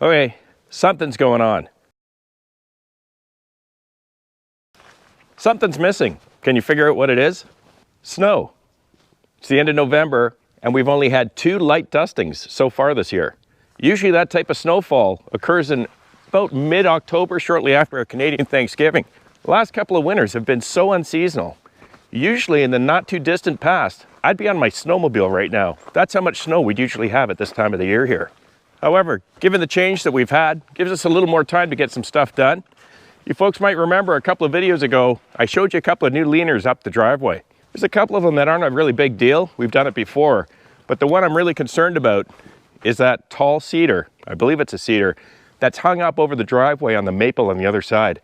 Okay, something's going on. Something's missing. Can you figure out what it is? Snow. It's the end of November and we've only had 2 light dustings so far this year. Usually that type of snowfall occurs in about mid-October, shortly after a Canadian Thanksgiving. The last couple of winters have been so unseasonal. Usually in the not too distant past, I'd be on my snowmobile right now. That's how much snow we'd usually have at this time of the year here. However, given the change that we've had, gives us a little more time to get some stuff done. You folks might remember a couple of videos ago, I showed you a couple of new leaners up the driveway. There's a couple of them that aren't a really big deal. We've done it before, but the one I'm really concerned about is that tall cedar, I believe it's a cedar, that's hung up over the driveway on the maple on the other side.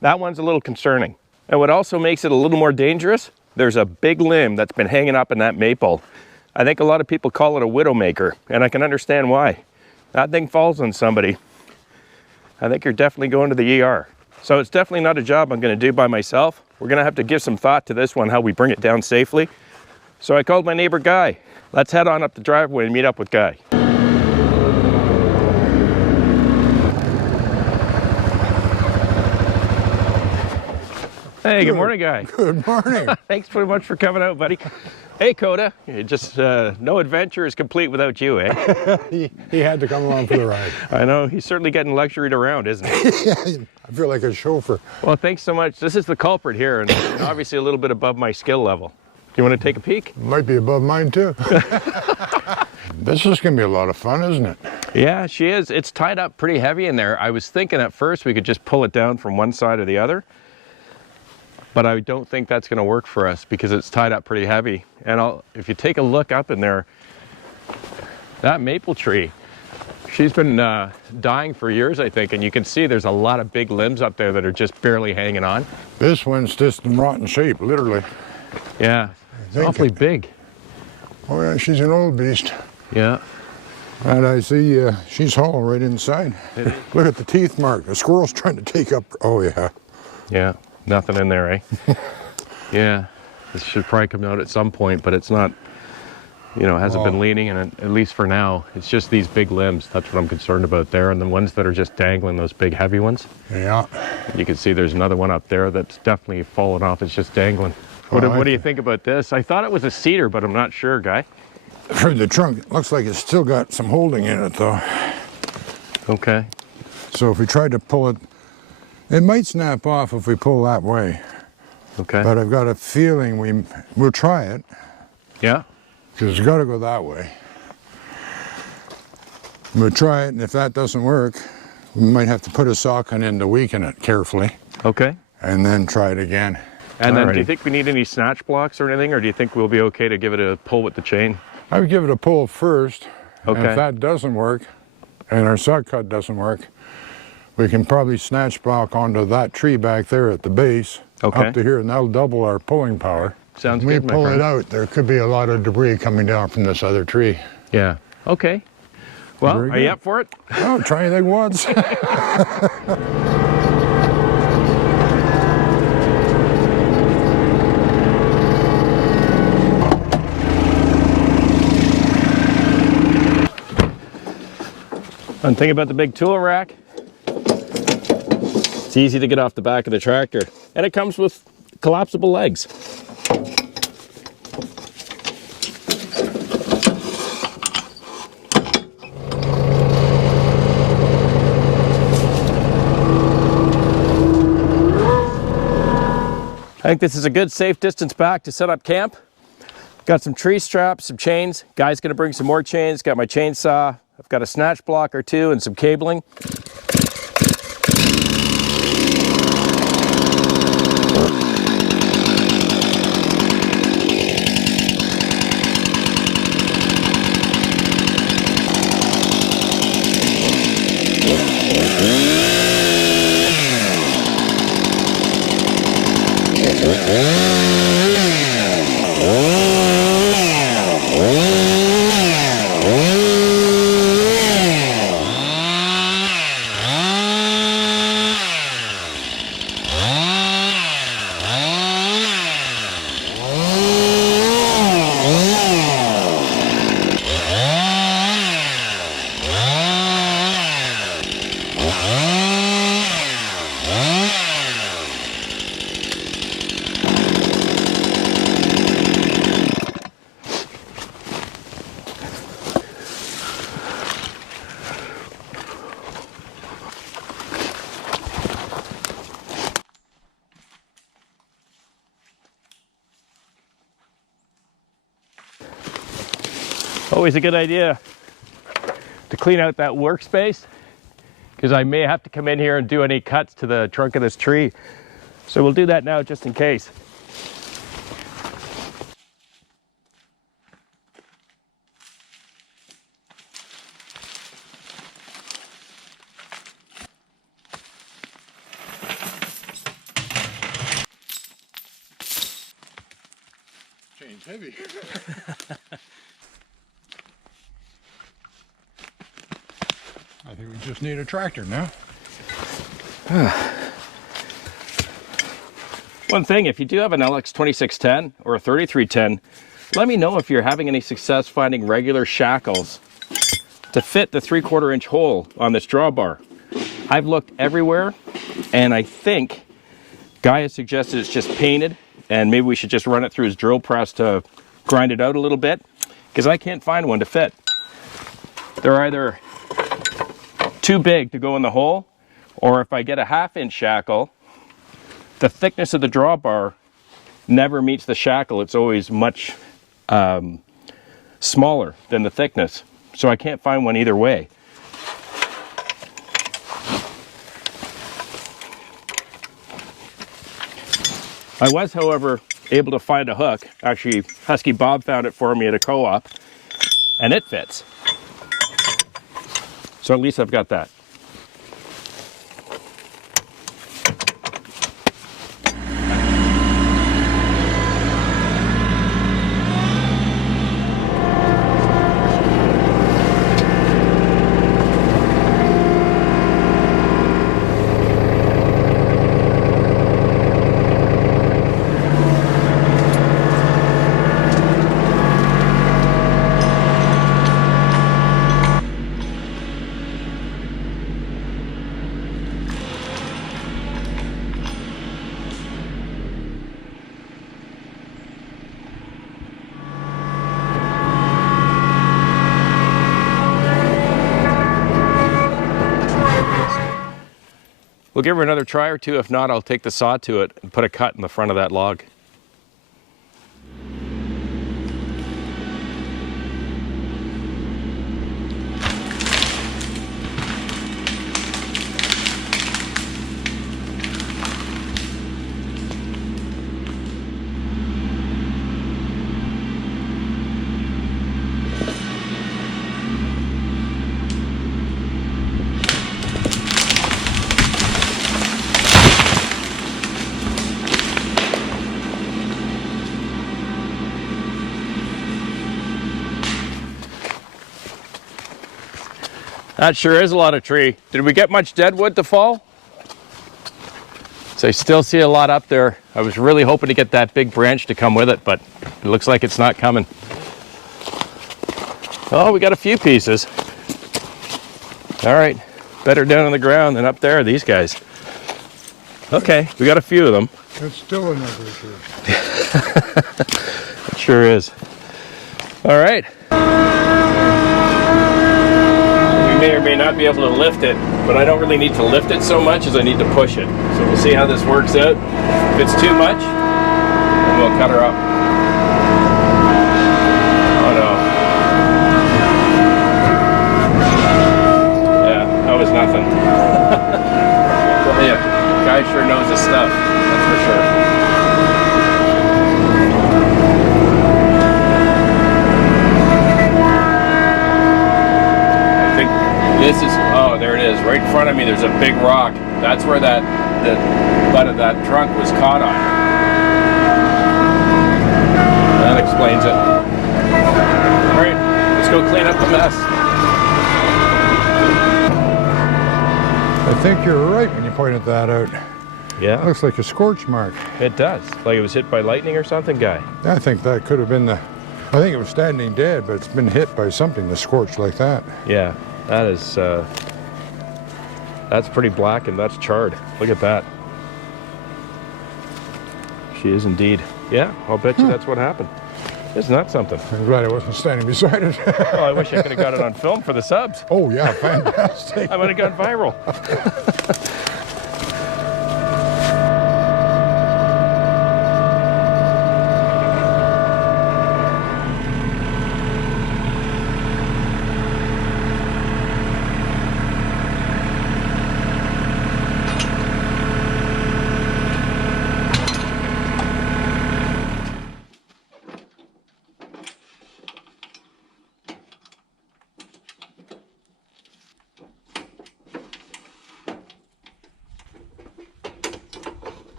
That one's a little concerning. And what also makes it a little more dangerous, there's a big limb that's been hanging up in that maple. I think a lot of people call it a widowmaker, and I can understand why. That thing falls on somebody, I think you're definitely going to the ER. So it's definitely not a job I'm going to do by myself. We're going to have to give some thought to this one, how we bring it down safely. So I called my neighbor Guy. Let's head on up the driveway and meet up with Guy. Hey, good morning, Guy. Good morning. Thanks very much for coming out, buddy. Hey, Coda. Just no adventure is complete without you, eh? he had to come along for the ride. I know. He's certainly getting luxuried around, isn't he? Yeah, I feel like a chauffeur. Well, thanks so much. This is the culprit here, and obviously a little bit above my skill level. Do you want to take a peek? Might be above mine, too. This is going to be a lot of fun, isn't it? Yeah, she is. It's tied up pretty heavy in there. I was thinking at first we could just pull it down from one side or the other, but I don't think that's going to work for us because it's tied up pretty heavy. And if you take a look up in there, that maple tree, she's been dying for years, I think, and you can see there's a lot of big limbs up there that are just barely hanging on. This one's just in rotten shape, literally. Yeah, it's awfully big. Oh yeah, she's an old beast. Yeah. And I see she's hollow right inside. Look at the teeth mark. The squirrel's trying to take up. Oh yeah. Yeah, nothing in there, eh? Yeah, this should probably come out at some point, but it's not, you know, hasn't been leaning, and at least for now, it's just these big limbs. That's what I'm concerned about there, and the ones that are just dangling, those big heavy ones. Yeah. You can see there's another one up there that's definitely fallen off. It's just dangling. What do you think about this? I thought it was a cedar, but I'm not sure, Guy. For the trunk, it looks like it's still got some holding in it, though. Okay. So if we try to pull it, it might snap off if we pull that way. Okay. But I've got a feeling we'll try it. Yeah. Because it's got to go that way. We'll try it, and if that doesn't work, we might have to put a socket in to weaken it carefully. Okay. And then try it again. And then, do you think we need any snatch blocks or anything, or do you think we'll be okay to give it a pull with the chain? I would give it a pull first. Okay. And if that doesn't work, and our sock cut doesn't work, we can probably snatch block onto that tree back there at the base, up to here, and that'll double our pulling power. Sounds good, my friend. When we pull it out, there could be a lot of debris coming down from this other tree. Yeah. Okay. Well, are you up for it? Oh, try anything once. One thing about the big tool rack, it's easy to get off the back of the tractor, and it comes with collapsible legs. I think this is a good safe distance back to set up camp. Got some tree straps, some chains. Guy's gonna bring some more chains. Got my chainsaw. I've got a snatch block or two and some cabling. Always a good idea to clean out that workspace, because I may have to come in here and do any cuts to the trunk of this tree. So we'll do that now just in case. Chain's heavy. I think we just need a tractor now. One thing, if you do have an LX2610 or a 3310, let me know if you're having any success finding regular shackles to fit the 3/4 inch hole on this drawbar. I've looked everywhere, and I think Guy has suggested it's just painted, and maybe we should just run it through his drill press to grind it out a little bit, because I can't find one to fit. They're either too big to go in the hole, or if I get a 1/2 inch shackle, the thickness of the drawbar never meets the shackle. It's always much smaller than the thickness. So I can't find one either way. I was, however, able to find a hook. Actually, Husky Bob found it for me at a co-op, and it fits. So at least I've got that. We'll give her another try or two. If not, I'll take the saw to it and put a cut in the front of that log. That sure is a lot of tree. Did we get much dead wood to fall? So I still see a lot up there. I was really hoping to get that big branch to come with it, but it looks like it's not coming. Oh, we got a few pieces. All right, better down on the ground than up there, these guys. Okay, we got a few of them. It's still another issue. It sure is. All right. May or may not be able to lift it, but I don't really need to lift it so much as I need to push it. So we'll see how this works out. If it's too much, then we'll cut her up. Oh no. Yeah, that was nothing. Yeah, guy sure knows his stuff, that's for sure. This is, oh, there it is. Right in front of me, there's a big rock. That's where the butt of that trunk was caught on. That explains it. All right, let's go clean up the mess. I think you're right when you pointed that out. Yeah? It looks like a scorch mark. It does. Like it was hit by lightning or something, Guy. I think that could have been I think it was standing dead, but it's been hit by something that's scorched like that. Yeah. That is, that's pretty black and that's charred. Look at that. She is indeed. Yeah, I'll bet you that's what happened. Isn't that something? I'm glad I wasn't standing beside it. Oh, I wish I could have got it on film for the subs. Oh yeah, fantastic. I would have gone viral.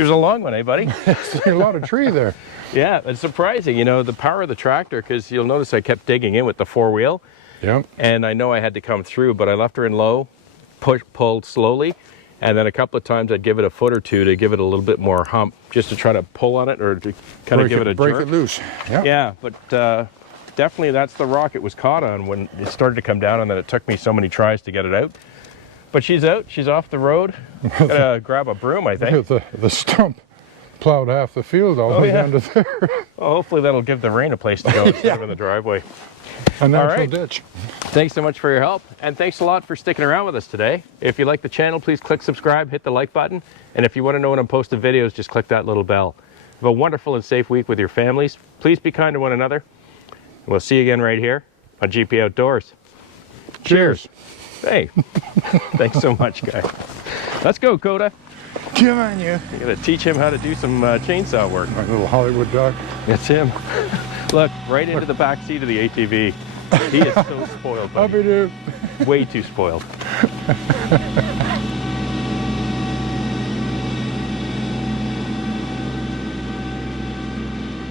There's a long one, eh, buddy? See a lot of tree there. Yeah, it's surprising, you know, the power of the tractor, because you'll notice I kept digging in with the four-wheel. Yep. And I know I had to come through, but I left her in low, pulled slowly, and then a couple of times I'd give it a foot or two to give it a little bit more hump, just to try to pull on it or to kind of give it a jerk. Break it loose. Yep. Yeah, but definitely that's the rock it was caught on when it started to come down, and then it took me so many tries to get it out. But she's out, she's off the road. Gotta grab a broom, I think. The stump plowed half the field all the way down to there. Well, hopefully that'll give the rain a place to go instead of in the driveway. A natural ditch. Thanks so much for your help, and thanks a lot for sticking around with us today. If you like the channel, please click subscribe, hit the like button, and if you want to know when I'm posting videos, just click that little bell. Have a wonderful and safe week with your families. Please be kind to one another. We'll see you again right here on GP Outdoors. Cheers. Hey, thanks so much, guy. Let's go, Coda. Come on, you. You gotta teach him how to do some chainsaw work. My little Hollywood dog. That's him. Look, right into the back seat of the ATV. He is so spoiled, buddy. Up-y-doo. Way too spoiled.